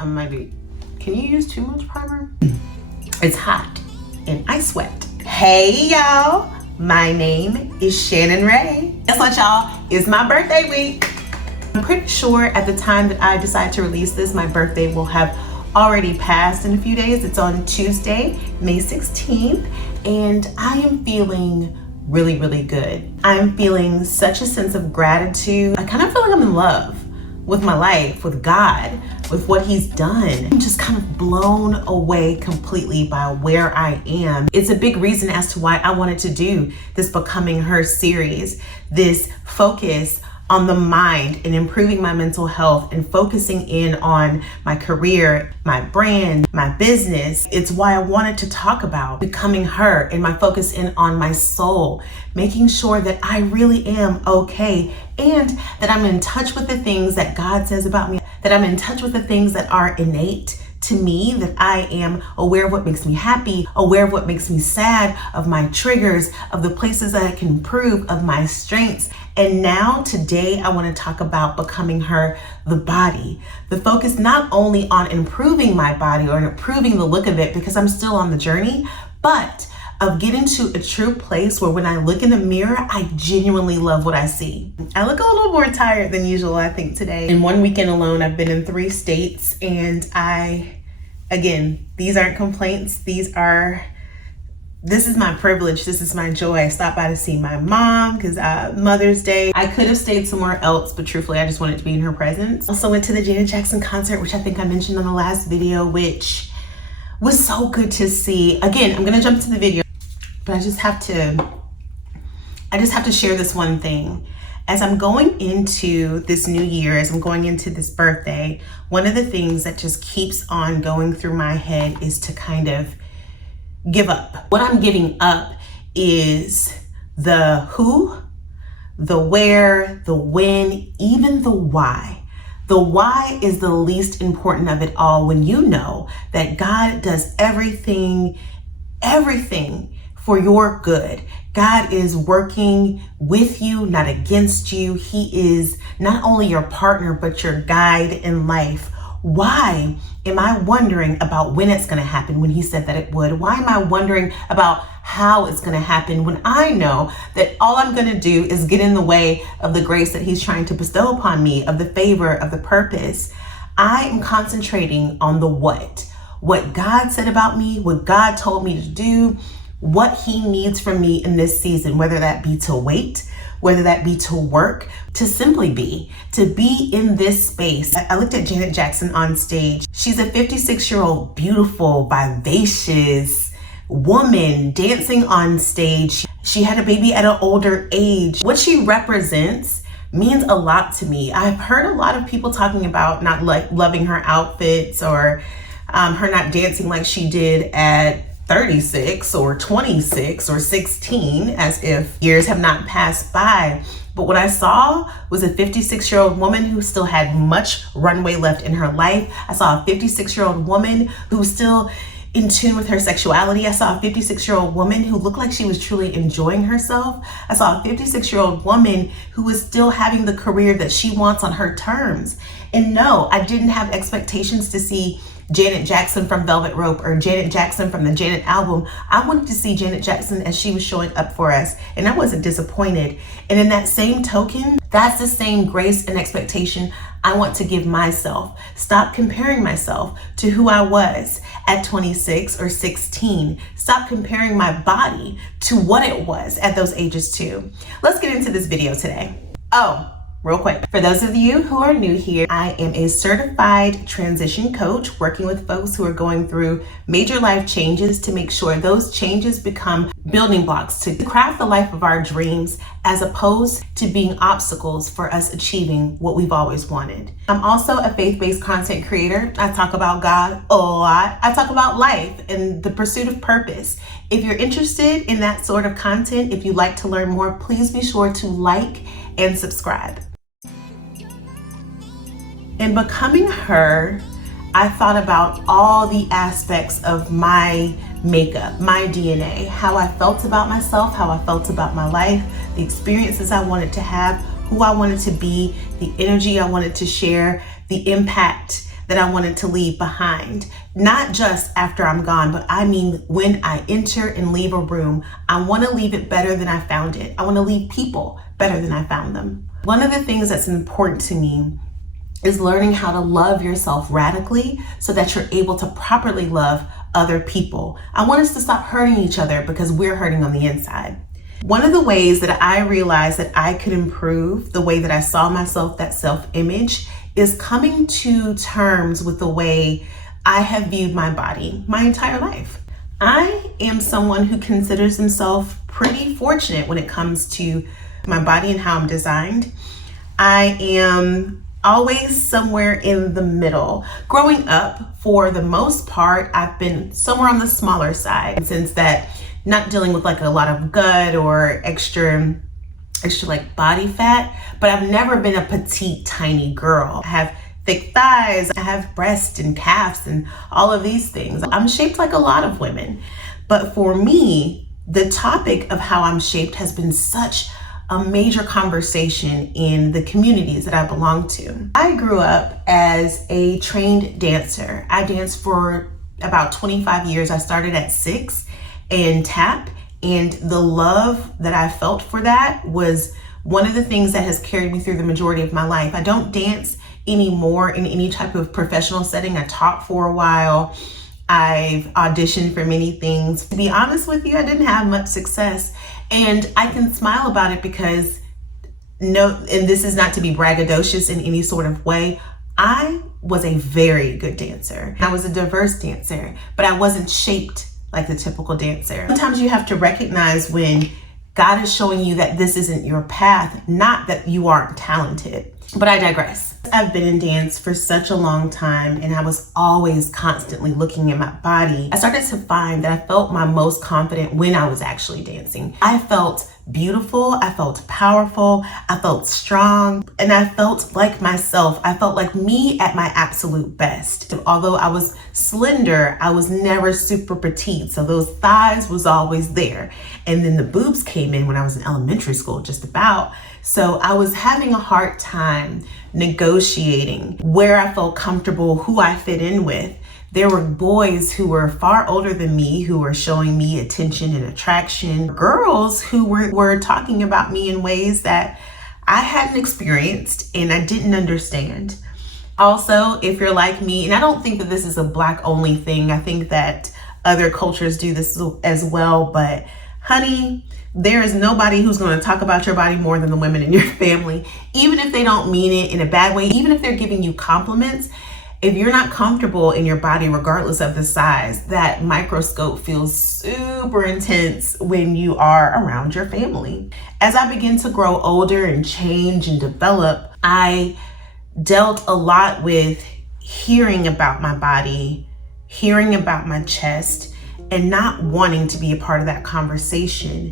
I might be, can you use too much primer? It's hot and I sweat. Hey y'all, my name is Shannon Ray. Guess what y'all, it's my birthday week. I'm pretty sure at the time that I decide to release this, my birthday will have already passed in a few days. It's on Tuesday, May 16th, and I am feeling really, really good. I'm feeling such a sense of gratitude. I kind of feel like I'm in love with my life, with God, with what He's done. I'm just kind of blown away completely by where I am. It's a big reason as to why I wanted to do this Becoming Her series, this focus on the mind and improving my mental health and focusing in on my career, my brand, my business. It's why I wanted to talk about becoming her and my focus in on my soul, making sure that I really am okay and that I'm in touch with the things that God says about me, that I'm in touch with the things that are innate to me, that I am aware of what makes me happy, aware of what makes me sad, of my triggers, of the places that I can improve, of my strengths. And now today I want to talk about becoming her, the body. The focus not only on improving my body or improving the look of it, because I'm still on the journey, but of getting to a true place where when I look in the mirror, I genuinely love what I see. I look a little more tired than usual, I think, today. In one weekend alone, I've been in 3 states, and again, these aren't complaints. This is my privilege. This is my joy. I stopped by to see my mom because Mother's Day. I could have stayed somewhere else, but truthfully, I just wanted to be in her presence. Also went to the Janet Jackson concert, which I think I mentioned on the last video, which was so good to see. Again, I'm gonna jump to the video, but I just have to share this one thing. As I'm going into this new year, as I'm going into this birthday, one of the things that just keeps on going through my head is to kind of give up. What I'm giving up is the who, the where, the when, even the why. The why is the least important of it all when you know that God does everything for your good. God is working with you, not against you. He is not only your partner, but your guide in life. Why am I wondering about when it's going to happen when He said that it would? Why am I wondering about how it's going to happen when I know that all I'm going to do is get in the way of the grace that He's trying to bestow upon me, of the favor, of the purpose? I am concentrating on the what God said about me, what God told me to do, what He needs from me in this season, whether that be to wait, whether that be to work, to simply be, to be in this space. I looked at Janet Jackson on stage. She's a 56-year-old, beautiful, vivacious woman dancing on stage. She had a baby at an older age. What she represents means a lot to me. I've heard a lot of people talking about not loving her outfits or her not dancing like she did at 36 or 26 or 16, as if years have not passed by. But what I saw was a 56-year-old woman who still had much runway left in her life. I saw a 56-year-old woman who was still in tune with her sexuality. I saw a 56-year-old woman who looked like she was truly enjoying herself. I saw a 56-year-old woman who was still having the career that she wants on her terms. And no, I didn't have expectations to see Janet Jackson from Velvet Rope or Janet Jackson from the Janet album. I wanted to see Janet Jackson as she was showing up for us, and I wasn't disappointed. And in that same token, that's the same grace and expectation I want to give myself. Stop comparing myself to who I was at 26 or 16. Stop comparing my body to what it was at those ages too. Let's get into this video today. Real quick, for those of you who are new here, I am a certified transition coach working with folks who are going through major life changes to make sure those changes become building blocks to craft the life of our dreams as opposed to being obstacles for us achieving what we've always wanted. I'm also a faith-based content creator. I talk about God a lot. I talk about life and the pursuit of purpose. If you're interested in that sort of content, if you'd like to learn more, please be sure to like and subscribe. In becoming her, I thought about all the aspects of my makeup, my DNA, how I felt about myself, how I felt about my life, the experiences I wanted to have, who I wanted to be, the energy I wanted to share, the impact that I wanted to leave behind. Not just after I'm gone, but I mean when I enter and leave a room, I want to leave it better than I found it. I want to leave people better than I found them. One of the things that's important to me is learning how to love yourself radically so that you're able to properly love other people. I want us to stop hurting each other because we're hurting on the inside. One of the ways that I realized that I could improve the way that I saw myself, that self-image, is coming to terms with the way I have viewed my body my entire life. I am someone who considers himself pretty fortunate when it comes to my body and how I'm designed. I am always somewhere in the middle. Growing up, for the most part, I've been somewhere on the smaller side, since that not dealing with like a lot of gut or extra like body fat, but I've never been a petite, tiny girl. I have thick thighs, I have breasts and calves and all of these things. I'm shaped like a lot of women, but for me, the topic of how I'm shaped has been such a major conversation in the communities that I belong to. I grew up as a trained dancer. I danced for about 25 years. I started at 6 and tap, and the love that I felt for that was one of the things that has carried me through the majority of my life. I don't dance anymore in any type of professional setting. I taught for a while. I've auditioned for many things. To be honest with you, I didn't have much success, and I can smile about it because and this is not to be braggadocious in any sort of way, I was a very good dancer. I was a diverse dancer, but I wasn't shaped like the typical dancer. Sometimes you have to recognize when God is showing you that this isn't your path, not that you aren't talented. But I digress. I've been in dance for such a long time, and I was always constantly looking at my body. I started to find that I felt my most confident when I was actually dancing. I felt beautiful, I felt powerful, I felt strong, and I felt like myself. I felt like me at my absolute best. Although I was slender, I was never super petite, so those thighs was always there. And then the boobs came in when I was in elementary school, just about. So I was having a hard time negotiating where I felt comfortable, who I fit in with. There were boys who were far older than me who were showing me attention and attraction. Girls who were talking about me in ways that I hadn't experienced and I didn't understand. Also, if you're like me, and I don't think that this is a Black only thing, I think that other cultures do this as well, but honey, there is nobody who's going to talk about your body more than the women in your family, even if they don't mean it in a bad way, even if they're giving you compliments. If you're not comfortable in your body, regardless of the size, that microscope feels super intense when you are around your family. As I begin to grow older and change and develop, I dealt a lot with hearing about my body, hearing about my chest, and not wanting to be a part of that conversation.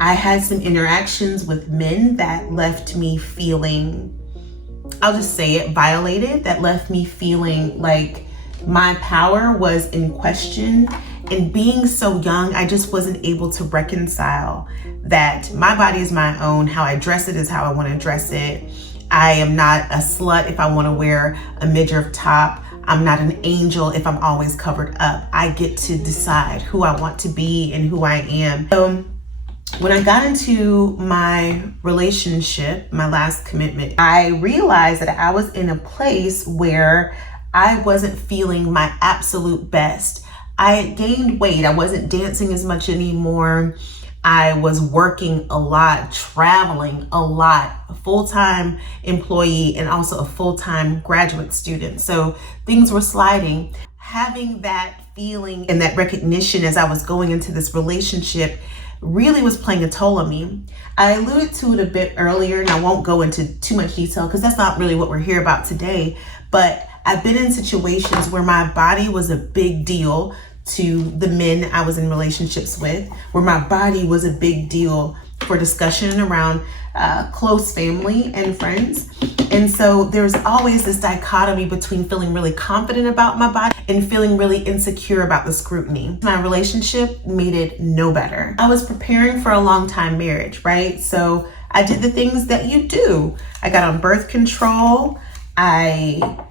I had some interactions with men that left me feeling, I'll just say it, violated, that left me feeling like my power was in question. And being so young, I just wasn't able to reconcile that my body is my own. How I dress it is how I want to dress it. I am not a slut if I want to wear a midriff top. I'm not an angel if I'm always covered up. I get to decide who I want to be and who I am. So when I got into my relationship, my last commitment, I realized that I was in a place where I wasn't feeling my absolute best. I had gained weight. I wasn't dancing as much anymore. I was working a lot, traveling a lot, a full-time employee and also a full-time graduate student. So things were sliding. Having that feeling and that recognition as I was going into this relationship really was playing a toll on me. I alluded to it a bit earlier, and I won't go into too much detail because that's not really what we're here about today, but I've been in situations where my body was a big deal to the men I was in relationships with, where my body was a big deal for discussion around close family and friends. And so there's always this dichotomy between feeling really confident about my body and feeling really insecure about the scrutiny. My relationship made it no better. I was preparing for a long-time marriage, right? So I did the things that you do. I got on birth control. I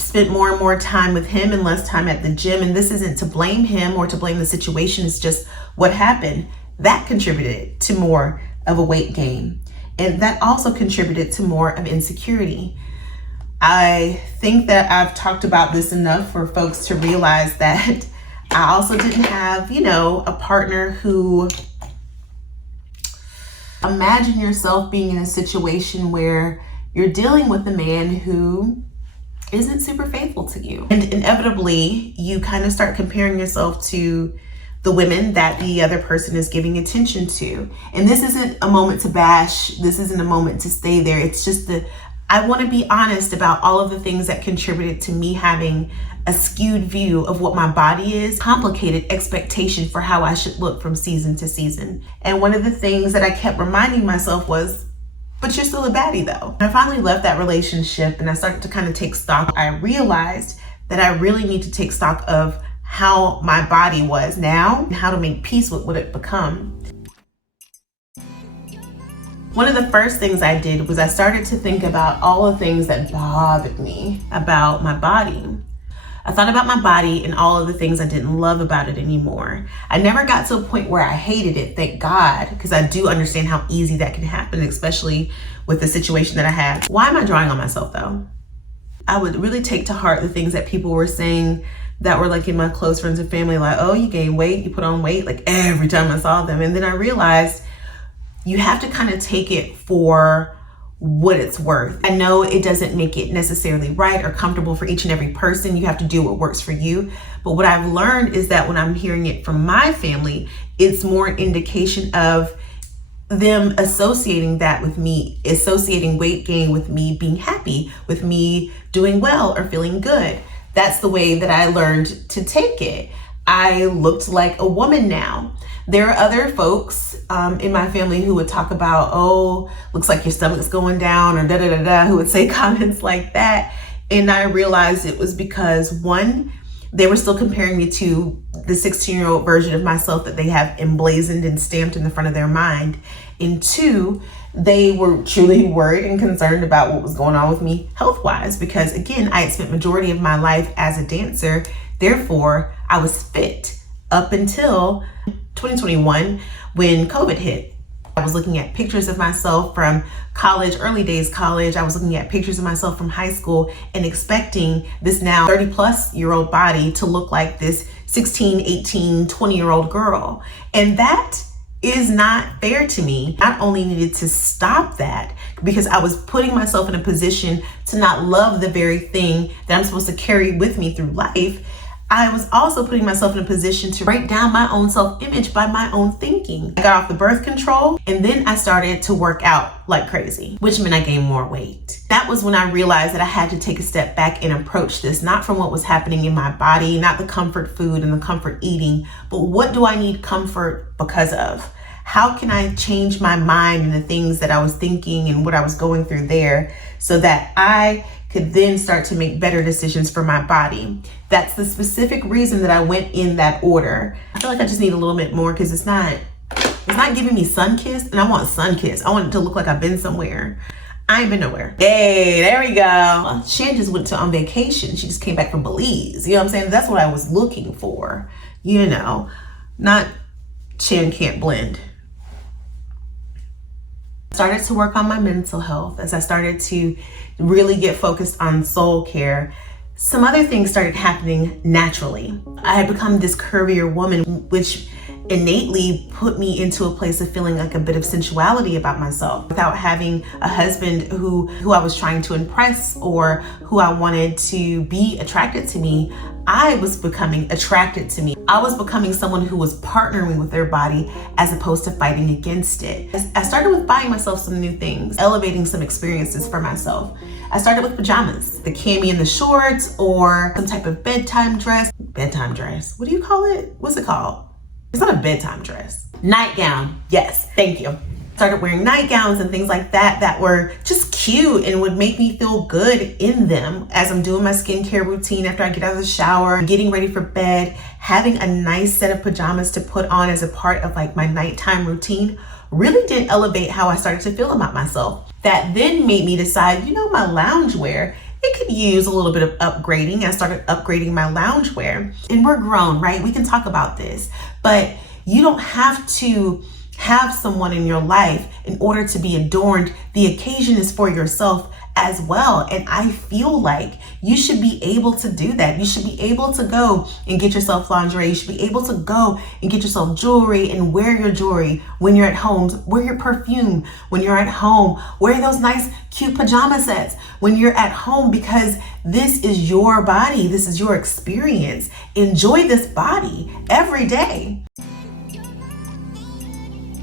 spent more and more time with him and less time at the gym. And this isn't to blame him or to blame the situation. It's just what happened. That contributed to more of a weight gain. And that also contributed to more of insecurity. I think that I've talked about this enough for folks to realize that I also didn't have, a partner who, imagine yourself being in a situation where you're dealing with a man who isn't super faithful to you. And inevitably, you kind of start comparing yourself to the women that the other person is giving attention to. And this isn't a moment to bash. This isn't a moment to stay there. It's just that I want to be honest about all of the things that contributed to me having a skewed view of what my body is, complicated expectation for how I should look from season to season. And one of the things that I kept reminding myself was, but you're still a baddie though. When I finally left that relationship and I started to kind of take stock, I realized that I really need to take stock of how my body was now and how to make peace with what it become. One of the first things I did was I started to think about all the things that bothered me about my body. I thought about my body and all of the things I didn't love about it anymore. I never got to a point where I hated it, thank God, because I do understand how easy that can happen, especially with the situation that I had. Why am I drawing on myself though? I would really take to heart the things that people were saying that were like in my close friends and family, like, oh, you gained weight, you put on weight, like every time I saw them. And then I realized you have to kind of take it for what it's worth. I know it doesn't make it necessarily right or comfortable for each and every person. You have to do what works for you. But what I've learned is that when I'm hearing it from my family, it's more an indication of them associating that with me, associating weight gain with me being happy, with me doing well or feeling good. That's the way that I learned to take it. I looked like a woman now. There are other folks in my family who would talk about, oh, looks like your stomach's going down, or da-da-da-da, who would say comments like that. And I realized it was because, one, they were still comparing me to the 16-year-old version of myself that they have emblazoned and stamped in the front of their mind. And two, they were truly worried and concerned about what was going on with me health-wise, because again, I had spent majority of my life as a dancer. Therefore, I was fit up until 2021 when COVID hit. I was looking at pictures of myself from college, early days college. I was looking at pictures of myself from high school and expecting this now 30-plus-year-old body to look like this 16, 18, 20-year-old girl. And that is not fair to me. I not only needed to stop that because I was putting myself in a position to not love the very thing that I'm supposed to carry with me through life, I was also putting myself in a position to break down my own self-image by my own thinking. I got off the birth control and then I started to work out like crazy, which meant I gained more weight. That was when I realized that I had to take a step back and approach this, not from what was happening in my body, not the comfort food and the comfort eating, but what do I need comfort because of? How can I change my mind and the things that I was thinking and what I was going through there so that I could then start to make better decisions for my body? That's the specific reason that I went in that order. I feel like I just need a little bit more because it's not giving me sun-kissed, and I want sun-kissed. I want it to look like I've been somewhere. I ain't been nowhere. Hey, there we go. Shan just went on vacation. She just came back from Belize. You know what I'm saying? That's what I was looking for. Not Shan can't blend. Started to work on my mental health as I started to really get focused on soul care. Some other things started happening naturally. I had become this curvier woman, which innately put me into a place of feeling like a bit of sensuality about myself without having a husband who I was trying to impress or who I wanted to be attracted to me. I was becoming attracted to me. I was becoming someone who was partnering with their body as opposed to fighting against it. I started with buying myself some new things, elevating some experiences for myself. I started with pajamas, the cami and the shorts, or some type of bedtime dress. Bedtime dress, what do you call it? What's it called? It's not a bedtime dress. Nightgown, yes, thank you. Started wearing nightgowns and things like that were just cute and would make me feel good in them as I'm doing my skincare routine after I get out of the shower, getting ready for bed. Having a nice set of pajamas to put on as a part of like my nighttime routine really did elevate how I started to feel about myself. That then made me decide, my loungewear it could use a little bit of upgrading. I started upgrading my loungewear, and we're grown, right? We can talk about this, but you don't have to have someone in your life in order to be adorned. The occasion is for yourself as well. And I feel like you should be able to do that. You should be able to go and get yourself lingerie. You should be able to go and get yourself jewelry and wear your jewelry when you're at home. Wear your perfume when you're at home. Wear those nice, cute pajama sets when you're at home, because this is your body. This is your experience. Enjoy this body every day.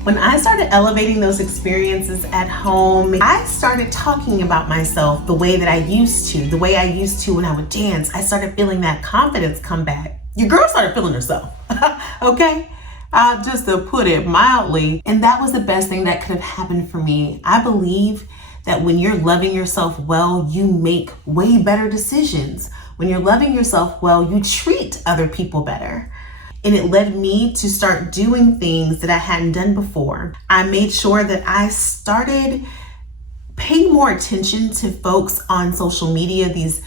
When I started elevating those experiences at home, I started talking about myself the way that I used to, the way I used to when I would dance. I started feeling that confidence come back. Your girl started feeling herself, okay? Just to put it mildly. And that was the best thing that could have happened for me. I believe that when you're loving yourself well, you make way better decisions. When you're loving yourself well, you treat other people better. And it led me to start doing things that I hadn't done before. I made sure that I started paying more attention to folks on social media, these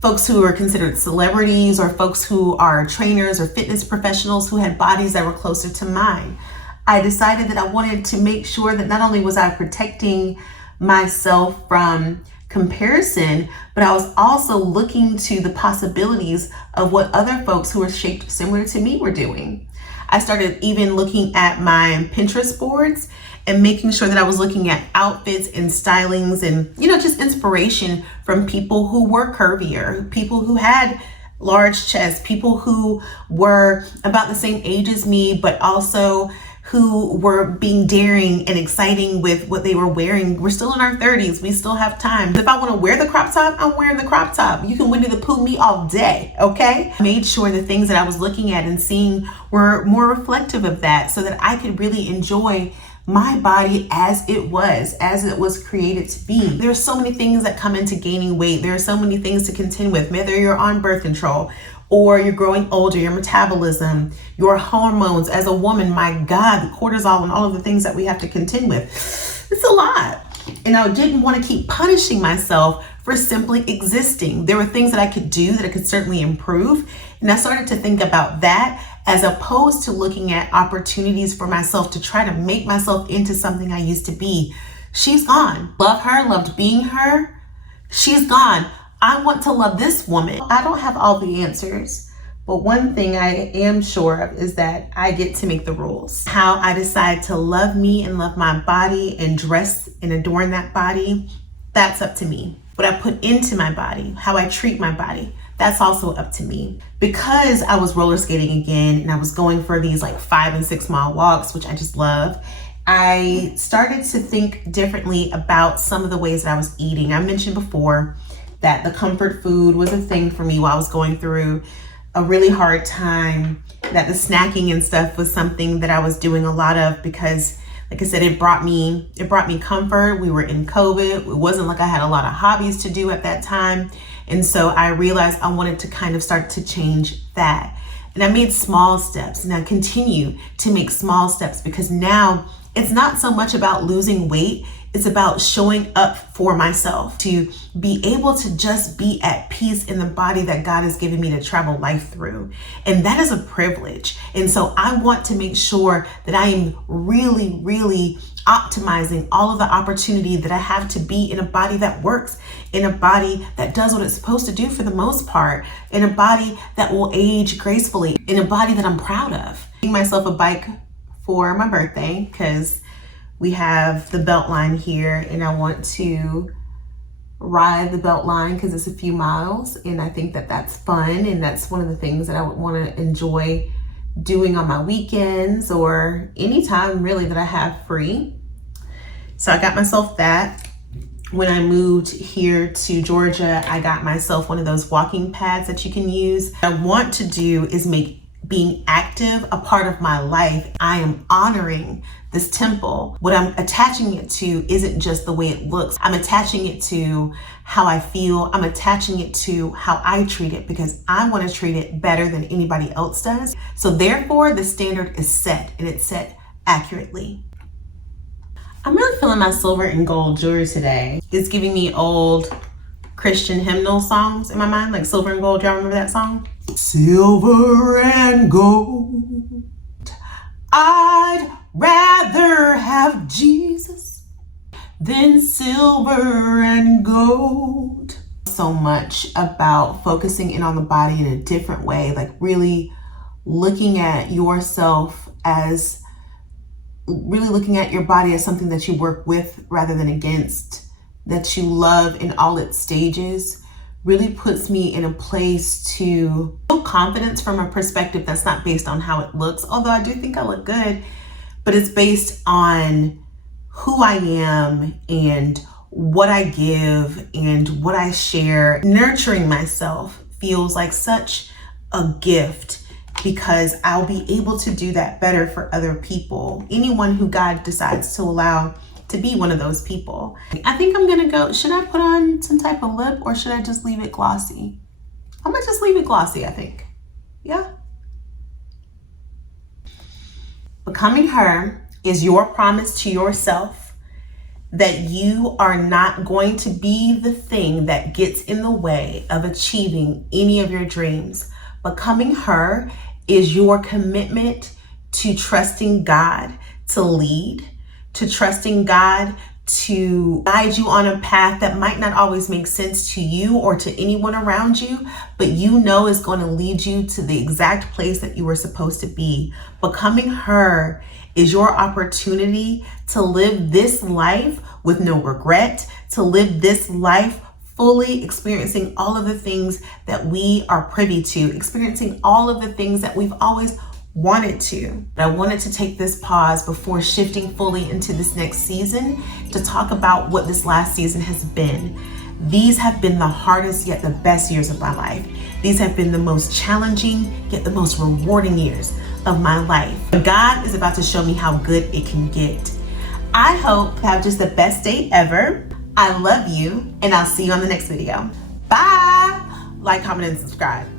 folks who are considered celebrities or folks who are trainers or fitness professionals who had bodies that were closer to mine. I decided that I wanted to make sure that not only was I protecting myself from comparison, but I was also looking to the possibilities of what other folks who are shaped similar to me were doing. I started even looking at my Pinterest boards and making sure that I was looking at outfits and stylings and, just inspiration from people who were curvier, people who had large chests, people who were about the same age as me, but also who were being daring and exciting with what they were wearing. We're still in our 30s. We still have time. If I want to wear the crop top, I'm wearing the crop top. You can Winnie the Pooh me all day, okay? I made sure the things that I was looking at and seeing were more reflective of that so that I could really enjoy my body as it was created to be. There are so many things that come into gaining weight. There are so many things to contend with, whether you're on birth control or you're growing older, your metabolism, your hormones as a woman, my God, the cortisol and all of the things that we have to contend with. It's a lot. And I didn't want to keep punishing myself for simply existing. There were things that I could do that I could certainly improve. And I started to think about that as opposed to looking at opportunities for myself to try to make myself into something I used to be. She's gone. Love her, loved being her. She's gone. I want to love this woman. I don't have all the answers, but one thing I am sure of is that I get to make the rules. How I decide to love me and love my body and dress and adorn that body, that's up to me. What I put into my body, how I treat my body, that's also up to me. Because I was roller skating again and I was going for these 5 and 6 mile walks, which I just love, I started to think differently about some of the ways that I was eating. I mentioned before that the comfort food was a thing for me while I was going through a really hard time, that the snacking and stuff was something that I was doing a lot of because, like I said, it brought me comfort. We were in COVID. It wasn't like I had a lot of hobbies to do at that time. And so I realized I wanted to kind of start to change that. And I made small steps, and I continue to make small steps because now it's not so much about losing weight. It's about showing up for myself, to be able to just be at peace in the body that God has given me to travel life through. And that is a privilege. And so I want to make sure that I am really, really optimizing all of the opportunity that I have to be in a body that works, in a body that does what it's supposed to do for the most part, in a body that will age gracefully, in a body that I'm proud of. Getting myself a bike for my birthday because we have the Beltline here and I want to ride the Beltline because it's a few miles and I think that that's fun, and that's one of the things that I would want to enjoy doing on my weekends or anytime really that I have free. So I got myself that. When I moved here to Georgia, I got myself one of those walking pads that you can use. What I want to do is make being active a part of my life. I am honoring this temple. What I'm attaching it to isn't just the way it looks. I'm attaching it to how I feel. I'm attaching it to how I treat it because I want to treat it better than anybody else does. So therefore, the standard is set, and it's set accurately. I'm really feeling my silver and gold jewelry today. It's giving me old Christian hymnal songs in my mind, like Silver and Gold. Y'all remember that song? Silver and gold, I'd rather have Jesus than silver and gold. So much about focusing in on the body in a different way, like really looking at yourself as, really looking at your body as something that you work with rather than against, that you love in all its stages, really puts me in a place to feel confidence from a perspective that's not based on how it looks, although I do think I look good, but it's based on who I am and what I give and what I share. Nurturing myself feels like such a gift because I'll be able to do that better for other people. Anyone who God decides to allow to be one of those people. I think I'm gonna go, should I put on some type of lip or should I just leave it glossy? I'm gonna just leave it glossy, I think. Yeah. Becoming her is your promise to yourself that you are not going to be the thing that gets in the way of achieving any of your dreams. Becoming her is your commitment to trusting God to lead, to trusting God to guide you on a path that might not always make sense to you or to anyone around you, but you know is going to lead you to the exact place that you were supposed to be. Becoming her is your opportunity to live this life with no regret, to live this life fully experiencing all of the things that we are privy to, experiencing all of the things that we've always wanted to. But I wanted to take this pause before shifting fully into this next season to talk about what this last season has been. These have been the hardest yet the best years of my life. These have been the most challenging yet the most rewarding years of my life. God is about to show me how good it can get. I hope you have just the best day ever. I love you and I'll see you on the next video. Bye. Like, comment, and subscribe.